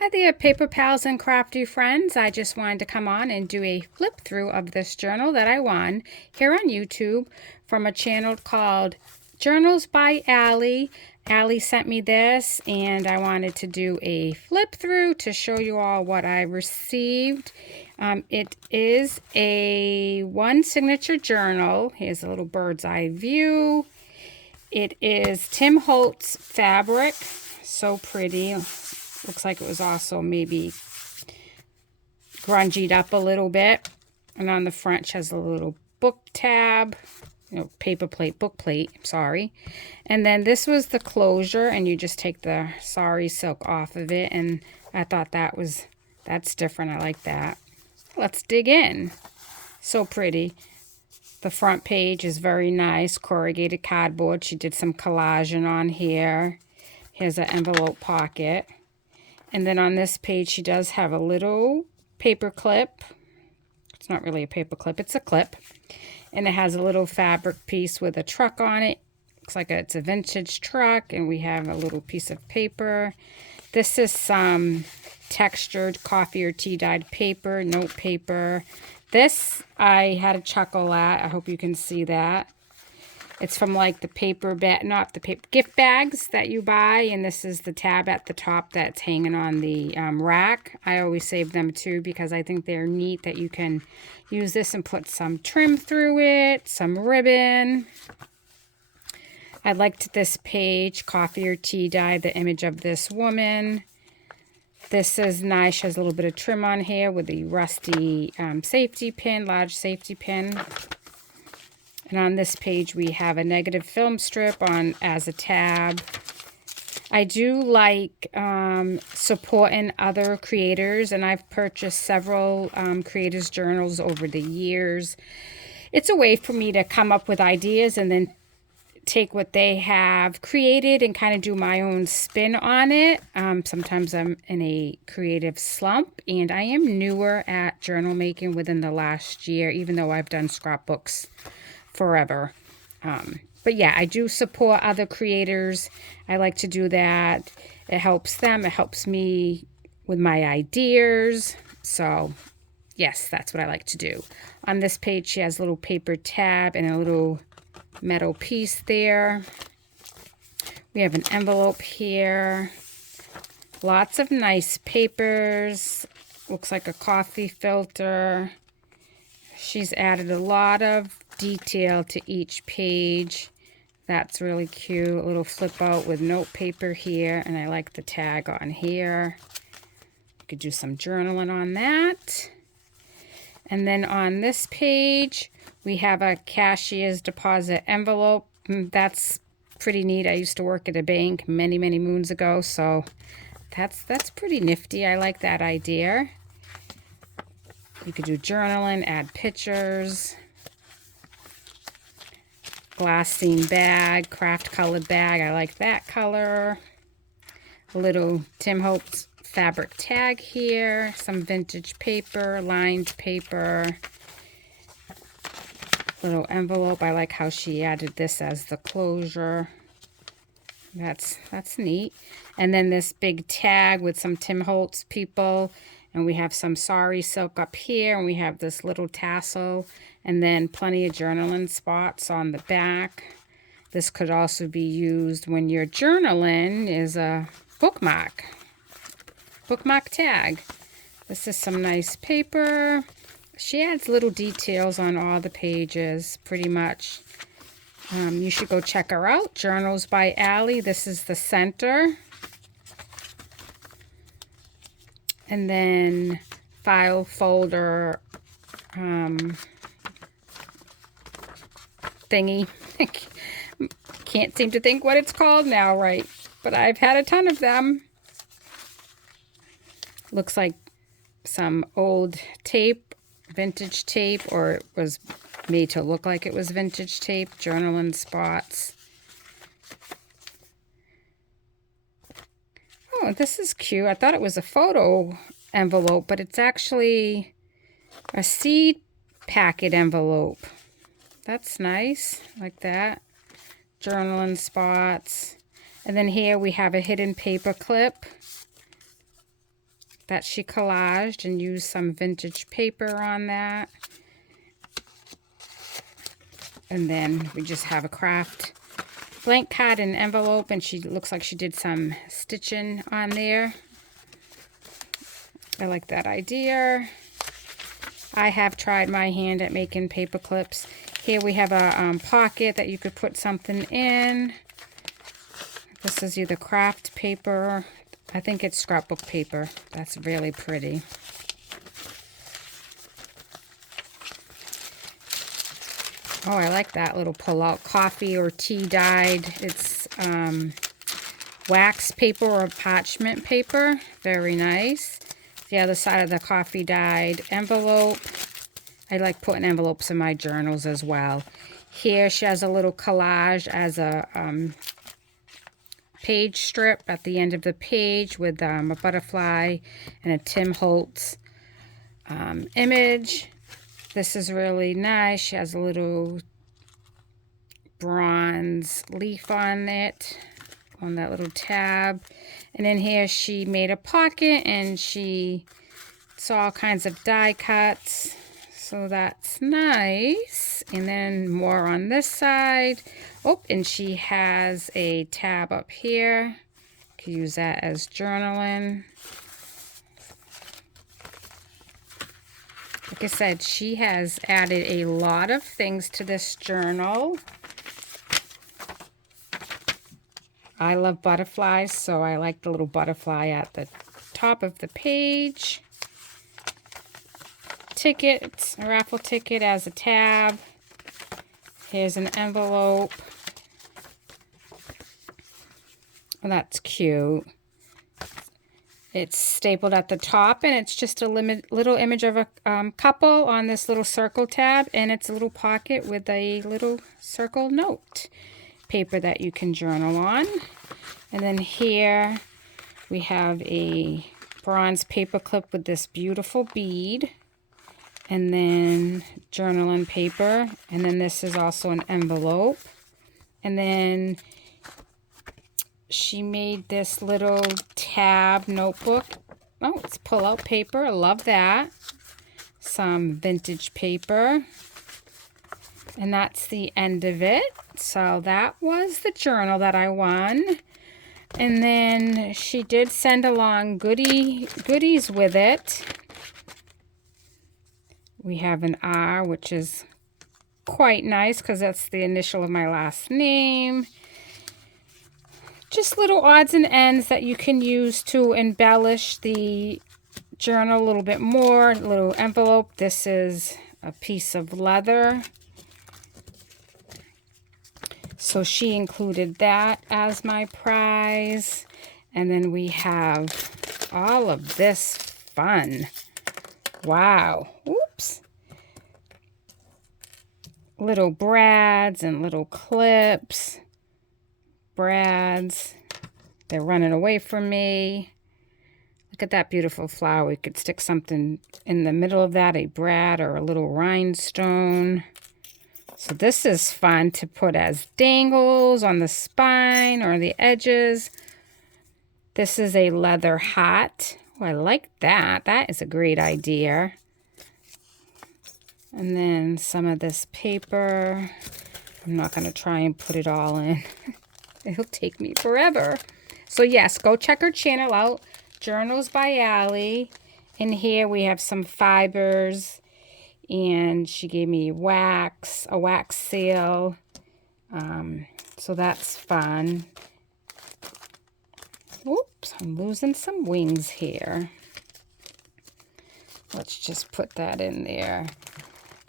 Hi there, paper pals and crafty friends. I just wanted to come on and do a flip through of this journal that I won here on YouTube from a channel called Journals by Allie. Allie sent me this and I wanted to do a flip through to show you all what I received. It is a one signature journal. Here's a little bird's eye view. It is Tim Holtz fabric. So pretty. Looks like it was also maybe grungied up a little bit. And on the front, she has a little book tab, paper plate, book plate, sorry. And then this was the closure, and you just take the sari silk off of it. And I thought that's different. I like that. Let's dig in. So pretty. The front page is very nice, corrugated cardboard. She did some collaging on here. Here's an envelope pocket. And then on this page, she does have a little paper clip. It's not really a paper clip, it's a clip. And it has a little fabric piece with a truck on it. Looks like it's a vintage truck, and we have a little piece of paper. This is some textured coffee or tea dyed paper, note paper. This I had a chuckle at. I hope you can see that. It's from like the paper bag, not the paper, gift bags that you buy. And this is the tab at the top that's hanging on the rack. I always save them too because I think they're neat that you can use this and put some trim through it, some ribbon. I liked this page, coffee or tea dye, the image of this woman. This is nice. She has a little bit of trim on here with a rusty safety pin, large safety pin. And on this page, we have a negative film strip on as a tab. I do like supporting other creators, and I've purchased several creators' journals over the years. It's a way for me to come up with ideas and then take what they have created and kind of do my own spin on it. Sometimes I'm in a creative slump, and I am newer at journal making within the last year, even though I've done scrapbooks forever. But yeah, I do support other creators. I like to do that. It helps them. It helps me with my ideas. So yes, that's what I like to do. On this page, she has a little paper tab and a little metal piece there. We have an envelope here. Lots of nice papers. Looks like a coffee filter. She's added a lot of detail to each page. That's really cute. A little flip out with note paper here, and I like the tag on here. You could do some journaling on that. And then on this page, we have a cashier's deposit envelope. That's pretty neat. I used to work at a bank many, many moons ago, so that's pretty nifty. I like that idea. You could do journaling, add pictures. Glassine bag, craft colored bag. I like that color. A little Tim Holtz fabric tag here. Some vintage paper, lined paper. Little envelope. I like how she added this as the closure. That's neat. And then this big tag with some Tim Holtz people. And we have some sari silk up here, and we have this little tassel, and then plenty of journaling spots on the back. This could also be used when you're journaling as a bookmark tag. This is some nice paper. She adds little details on all the pages, pretty much. You should go check her out. Journals by Allie. This is the center. And then file folder thingy. Can't seem to think what it's called now, right? But I've had a ton of them. Looks like some old tape, vintage tape, or it was made to look like it was vintage tape. Journaling spots. Oh, this is cute. I thought it was a photo envelope, but it's actually a seed packet envelope. That's nice, like that. Journaling spots. And then here we have a hidden paper clip. that she collaged and used some vintage paper on that. And then we just have a craft blank card and envelope, and she looks like she did some stitching on there. I like that idea. I have tried my hand at making paper clips. Here we have a pocket that you could put something in. This is either craft paper. I think it's scrapbook paper. That's really pretty. Oh, I like that little pull-out coffee or tea dyed. It's wax paper or parchment paper. Very nice. The other side of the coffee dyed envelope. I like putting envelopes in my journals as well. Here she has a little collage as a page strip at the end of the page with a butterfly and a Tim Holtz image. This is really nice. She has a little bronze leaf on it, on that little tab. And in here she made a pocket and she saw all kinds of die cuts. So that's nice. And then more on this side. Oh, and she has a tab up here. Could use that as journaling. Like I said, she has added a lot of things to this journal. I love butterflies, so I like the little butterfly at the top of the page. Tickets, a raffle ticket as a tab. Here's an envelope. Oh, that's cute. It's stapled at the top, and it's just a little image of a couple on this little circle tab, and it's a little pocket with a little circle note paper that you can journal on. And then here we have a bronze paper clip with this beautiful bead, and then journaling paper, and then this is also an envelope. And then she made this little tab notebook. Oh, it's pull-out paper. I love that. Some vintage paper. And that's the end of it. So that was the journal that I won. And then she did send along goodies with it. We have an R, which is quite nice because that's the initial of my last name. Just little odds and ends that you can use to embellish the journal a little bit more. A little envelope. This is a piece of leather. So she included that as my prize. And then we have all of this fun. Wow. Oops. Little brads and little clips. Brads. They're running away from me. Look at that beautiful flower. We could stick something in the middle of that, a brad or a little rhinestone. So this is fun to put as dangles on the spine or the edges. This is a leather hat. Oh, I like that. That is a great idea. And then some of this paper. I'm not going to try and put it all in. It'll take me forever. So yes, go check her channel out. Journals by Allie. In here we have some fibers. And she gave me wax, a wax seal. So that's fun. Oops, I'm losing some wings here. Let's just put that in there.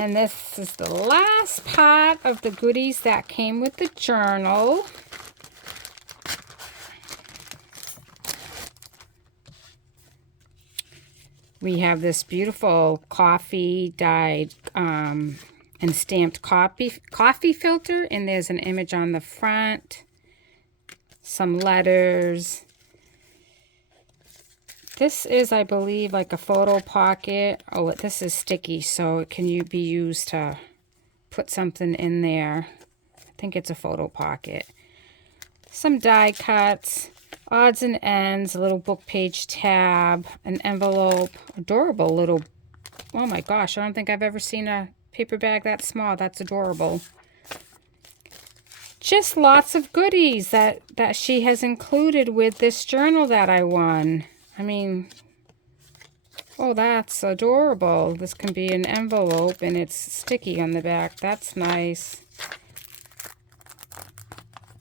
And this is the last part of the goodies that came with the journal. We have this beautiful coffee dyed and stamped coffee filter, and there's an image on the front. Some letters. This is, I believe, like a photo pocket. Oh, this is sticky, so it can be used to put something in there. I think it's a photo pocket. Some die cuts. odds and ends, a little book page tab, an envelope, adorable little, oh my gosh, I don't think I've ever seen a paper bag that small. That's adorable. Just lots of goodies that she has included with this journal that I won. I mean, oh, that's adorable. This can be an envelope and it's sticky on the back. That's nice.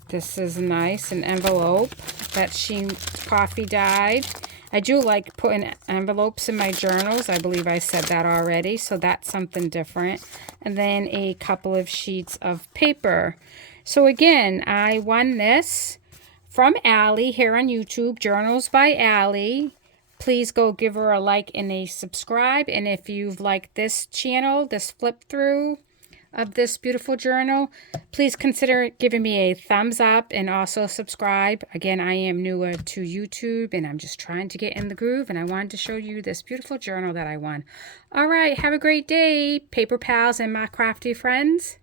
This is nice, an envelope that she coffee dyed. I do like putting envelopes in my journals. I believe I said that already, so that's something different. And then a couple of sheets of paper. So again, I won this from Allie here on YouTube, Journals by Allie. Please go give her a like and a subscribe. And if you've liked this channel, this flip through of this beautiful journal, please consider giving me a thumbs up and also subscribe. Again, I am newer to YouTube and I'm just trying to get in the groove, and I wanted to show you this beautiful journal that I won. All right, have a great day, paper pals and my crafty friends.